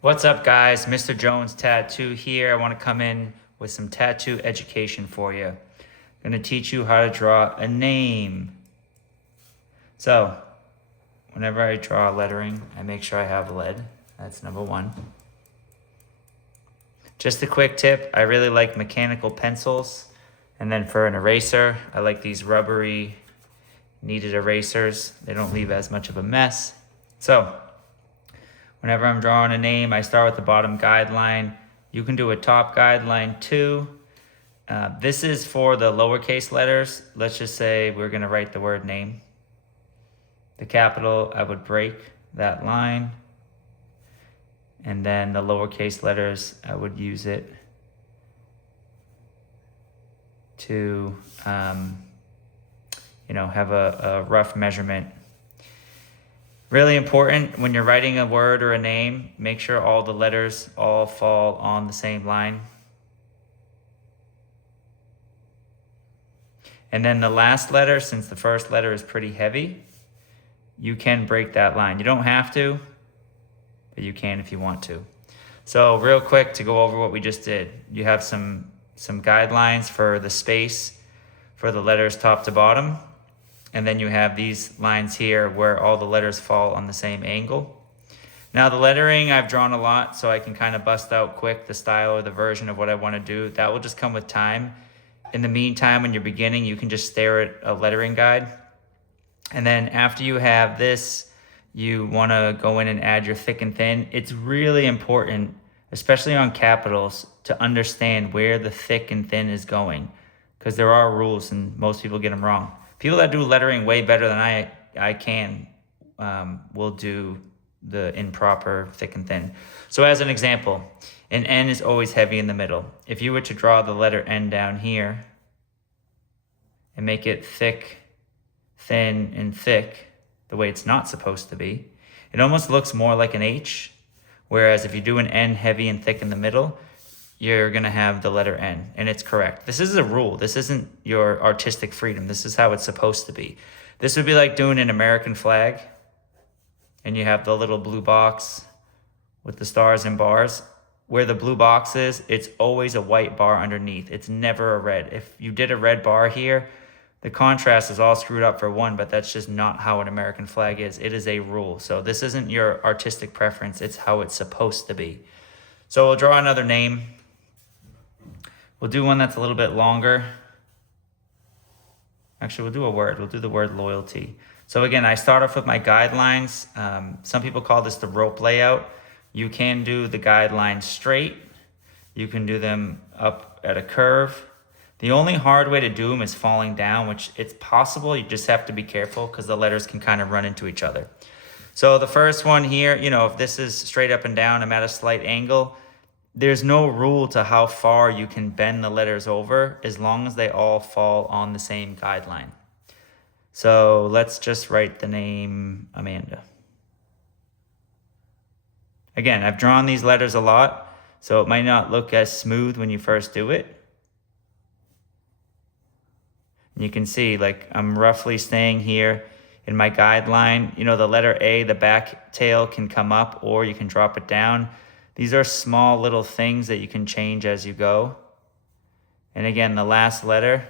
What's up, guys? Mr. Jones Tattoo here. I want to come in with some tattoo education for you. I'm going to teach you how to draw a name. So, whenever I draw lettering, I make sure I have lead. That's number one. Just a quick tip, I really like mechanical pencils. And then for an eraser, I like these rubbery kneaded erasers. They don't leave as much of a mess. So, whenever I'm drawing a name, I start with the bottom guideline. You can do a top guideline too. This is for the lowercase letters. Let's just say we're gonna write the word name. The capital, I would break that line. And then the lowercase letters, I would use it to, have a rough measurement. Really important when you're writing a word or a name, make sure all the letters all fall on the same line. And then the last letter, since the first letter is pretty heavy, you can break that line. You don't have to, but you can if you want to. So real quick to go over what we just did. You have some guidelines for the space for the letters top to bottom. And then you have these lines here where all the letters fall on the same angle. Now the lettering I've drawn a lot, so I can kind of bust out quick the style or the version of what I want to do. That will just come with time. In the meantime, when you're beginning, you can just stare at a lettering guide. And then after you have this, you want to go in and add your thick and thin. It's really important, especially on capitals, to understand where the thick and thin is going, because there are rules and most people get them wrong. People that do lettering way better than I can will do the improper thick and thin. So as an example, an N is always heavy in the middle. If you were to draw the letter N down here and make it thick, thin, and thick, the way it's not supposed to be, it almost looks more like an H. Whereas if you do an N heavy and thick in the middle, you're gonna have the letter N, and it's correct. This is a rule. This isn't your artistic freedom. This is how it's supposed to be. This would be like doing an American flag, and you have the little blue box with the stars and bars. Where the blue box is, it's always a white bar underneath. It's never a red. If you did a red bar here, the contrast is all screwed up for one, but that's just not how an American flag is. It is a rule. So this isn't your artistic preference. It's how it's supposed to be. So we'll draw another name. We'll do one that's a little bit longer. Actually, we'll do a word. We'll do the word loyalty. So again, I start off with my guidelines. Some people call this the rope layout. You can do the guidelines straight. You can do them up at a curve. The only hard way to do them is falling down, which it's possible. You just have to be careful because the letters can kind of run into each other. So the first one here, if this is straight up and down, I'm at a slight angle. There's no rule to how far you can bend the letters over as long as they all fall on the same guideline. So let's just write the name Amanda. Again, I've drawn these letters a lot, so it might not look as smooth when you first do it. And you can see, I'm roughly staying here in my guideline. The letter A, the back tail can come up or you can drop it down. These are small little things that you can change as you go. And again, the last letter,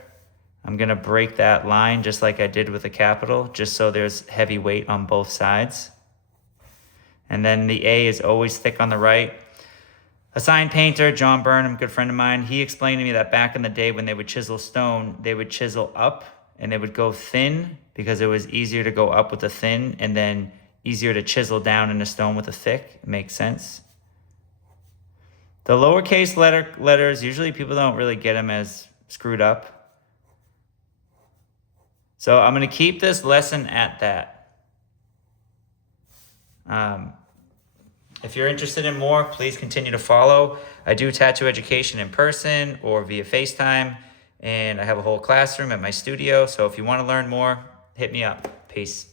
I'm gonna break that line just like I did with the capital, just so there's heavy weight on both sides. And then the A is always thick on the right. A sign painter, John Burnham, good friend of mine, he explained to me that back in the day when they would chisel stone, they would chisel up and they would go thin because it was easier to go up with the thin and then easier to chisel down in a stone with a thick. It makes sense. The lowercase letters, usually people don't really get them as screwed up. So I'm going to keep this lesson at that. If you're interested in more, please continue to follow. I do tattoo education in person or via FaceTime, and I have a whole classroom at my studio. So if you want to learn more, hit me up. Peace.